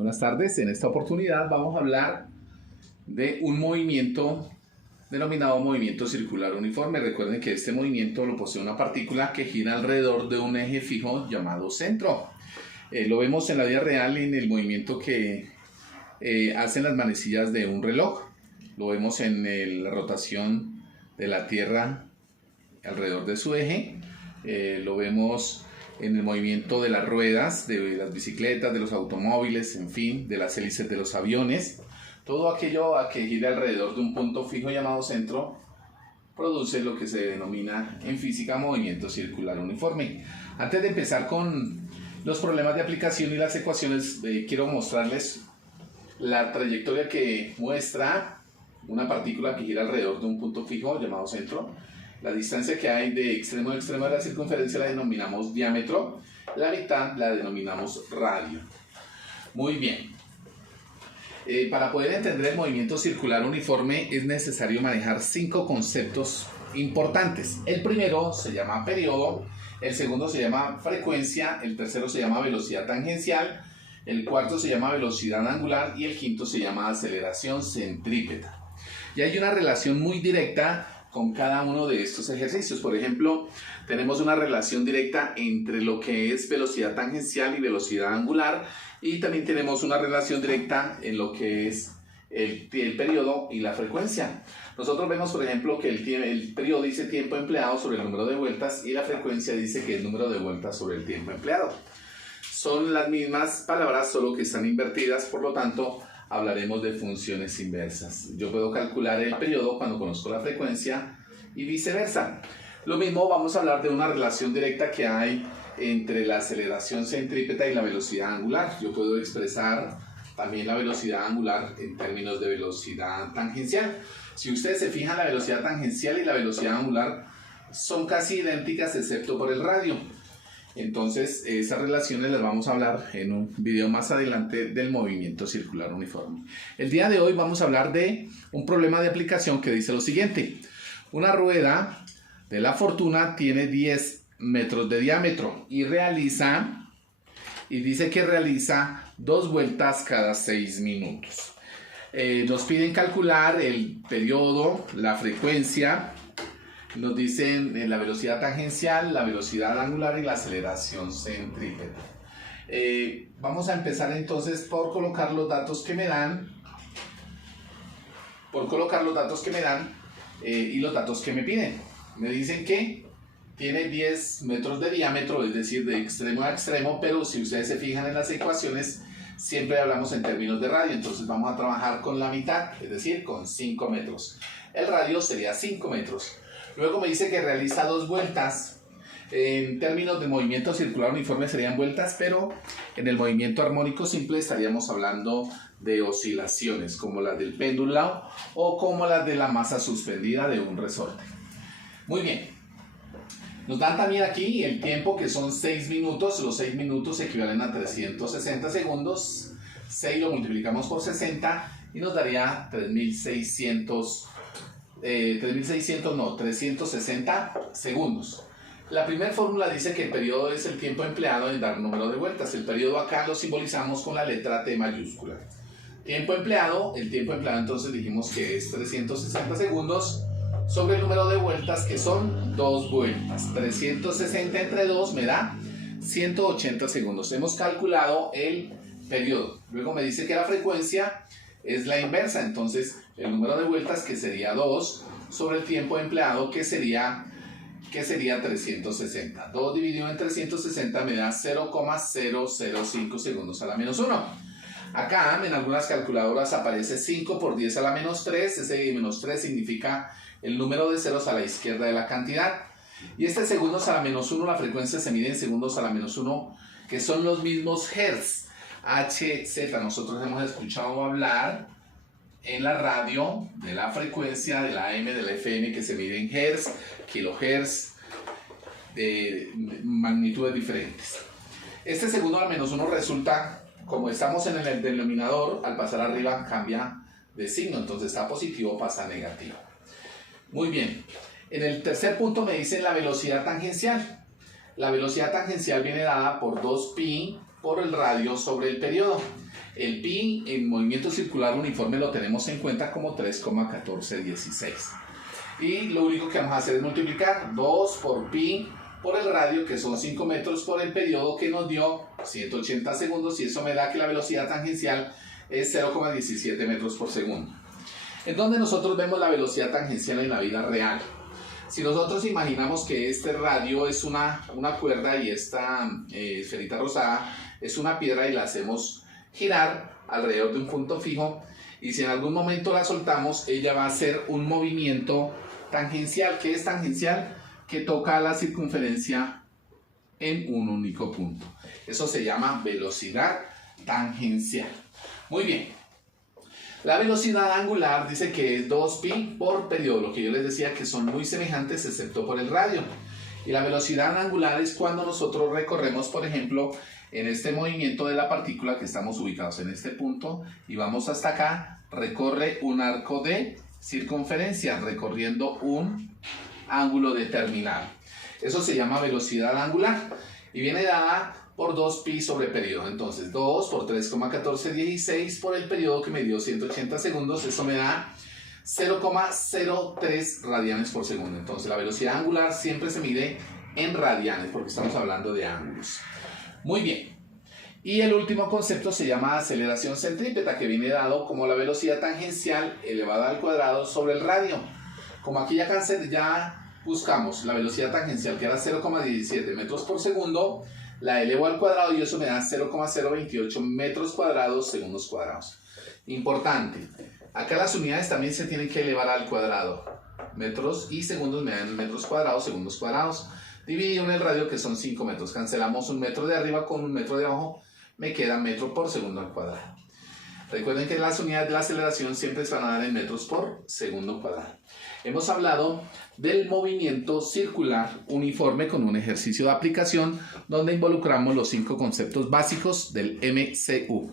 Buenas tardes, en esta oportunidad vamos a hablar de un movimiento denominado movimiento circular uniforme. Recuerden que este movimiento lo posee una partícula que gira alrededor de un eje fijo llamado centro. Lo vemos en la vida real en el movimiento que hacen las manecillas de un reloj. Lo vemos en la rotación de la Tierra alrededor de su eje. Lo vemos en el movimiento de las ruedas, de las bicicletas, de los automóviles, en fin, de las hélices de los aviones. Todo aquello que gira alrededor de un punto fijo llamado centro produce lo que se denomina en física movimiento circular uniforme. Antes de empezar con los problemas de aplicación y las ecuaciones, quiero mostrarles la trayectoria que muestra una partícula que gira alrededor de un punto fijo llamado centro. La distancia que hay de extremo a extremo de la circunferencia la denominamos diámetro, la mitad la denominamos radio. Muy bien. Para poder entender el movimiento circular uniforme es necesario manejar 5 conceptos importantes. El primero se llama periodo, el segundo se llama frecuencia, el tercero se llama velocidad tangencial, el cuarto se llama velocidad angular y el quinto se llama aceleración centrípeta. Y hay una relación muy directa con cada uno de estos ejercicios. Por ejemplo, tenemos una relación directa entre lo que es velocidad tangencial y velocidad angular, y también tenemos una relación directa en lo que es el periodo y la frecuencia. Nosotros vemos, por ejemplo, que el periodo dice tiempo empleado sobre el número de vueltas y la frecuencia dice que es número de vueltas sobre el tiempo empleado. Son las mismas palabras, solo que están invertidas, por lo tanto hablaremos de funciones inversas. Yo puedo calcular el periodo cuando conozco la frecuencia y viceversa. Lo mismo, vamos a hablar de una relación directa que hay entre la aceleración centrípeta y la velocidad angular. Yo puedo expresar también la velocidad angular en términos de velocidad tangencial. Si ustedes se fijan, la velocidad tangencial y la velocidad angular son casi idénticas excepto por el radio. Entonces, esas relaciones las vamos a hablar en un video más adelante del movimiento circular uniforme. El día de hoy vamos a hablar de un problema de aplicación que dice lo siguiente. Una rueda de la fortuna tiene 10 metros de diámetro y dice que realiza 2 vueltas cada 6 minutos. Nos piden calcular el periodo, la frecuencia. Nos dicen la velocidad tangencial, la velocidad angular y la aceleración centrípeta. Vamos a empezar entonces por colocar los datos que me dan. Y los datos que me piden. Me dicen que tiene 10 metros de diámetro, es decir, de extremo a extremo, pero si ustedes se fijan en las ecuaciones, siempre hablamos en términos de radio. Entonces vamos a trabajar con la mitad, es decir, con 5 metros. El radio sería 5 metros. Luego me dice que realiza 2 vueltas. En términos de movimiento circular uniforme serían vueltas, pero en el movimiento armónico simple estaríamos hablando de oscilaciones, como las del péndulo o como las de la masa suspendida de un resorte. Muy bien. Nos dan también aquí el tiempo, que son 6 minutos. Los 6 minutos equivalen a 360 segundos. 6 lo multiplicamos por 60 y nos daría 360 segundos. La primera fórmula dice que el periodo es el tiempo empleado en dar número de vueltas. El periodo acá lo simbolizamos con la letra T mayúscula. El tiempo empleado entonces dijimos que es 360 segundos sobre el número de vueltas, que son 2 vueltas. 360 entre 2 me da 180 segundos. Hemos calculado el periodo. Luego me dice que la frecuencia es la inversa, entonces el número de vueltas, que sería 2 sobre el tiempo empleado, que sería 360. 2 dividido en 360 me da 0,005 segundos a la menos 1. Acá en algunas calculadoras aparece 5 por 10 a la menos 3. Ese menos 3 significa el número de ceros a la izquierda de la cantidad. Y este segundos a la menos 1, la frecuencia se mide en segundos a la menos 1, que son los mismos hertz. Hz, nosotros hemos escuchado hablar en la radio de la frecuencia de la AM, de la FM, que se mide en hertz, kilohertz, de magnitudes diferentes. Este segundo a la menos 1 resulta, como estamos en el denominador, al pasar arriba cambia de signo, entonces está positivo, pasa a negativo. Muy bien. En el tercer punto me dice la velocidad tangencial. La velocidad tangencial viene dada por 2pi por el radio sobre el periodo. El pi en movimiento circular uniforme lo tenemos en cuenta como 3,1416. Y lo único que vamos a hacer es multiplicar 2 por pi por el radio, que son 5 metros, por el periodo, que nos dio 180 segundos, y eso me da que la velocidad tangencial es 0,17 metros por segundo. ¿En dónde nosotros vemos la velocidad tangencial en la vida real? Si nosotros imaginamos que este radio es una cuerda y esta esferita rosada es una piedra y la hacemos girar alrededor de un punto fijo, y si en algún momento la soltamos, ella va a hacer un movimiento tangencial. ¿Qué es tangencial? Que toca la circunferencia en un único punto. Eso se llama velocidad tangencial. Muy bien. La velocidad angular dice que es 2pi por periodo, lo que yo les decía que son muy semejantes excepto por el radio. Y la velocidad angular es cuando nosotros recorremos, por ejemplo, en este movimiento de la partícula, que estamos ubicados en este punto y vamos hasta acá, recorre un arco de circunferencia recorriendo un ángulo determinado. Eso se llama velocidad angular y viene dada por 2pi sobre periodo. Entonces 2 por 3,1416 por el periodo, que me dio 180 segundos, eso me da 0,03 radianes por segundo. Entonces la velocidad angular siempre se mide en radianes porque estamos hablando de ángulos. Muy bien. Y el último concepto se llama aceleración centrípeta, que viene dado como la velocidad tangencial elevada al cuadrado sobre el radio. Como aquí ya buscamos la velocidad tangencial, que era 0,17 metros por segundo, la elevo al cuadrado y eso me da 0,028 metros cuadrados segundos cuadrados. Importante, acá las unidades también se tienen que elevar al cuadrado. Metros y segundos me dan metros cuadrados, segundos cuadrados. Dividido en el radio, que son 5 metros. Cancelamos un metro de arriba con un metro de abajo, me queda metro por segundo al cuadrado. Recuerden que las unidades de la aceleración siempre se van a dar en metros por segundo cuadrado. Hemos hablado del movimiento circular uniforme con un ejercicio de aplicación donde involucramos los 5 conceptos básicos del MCU.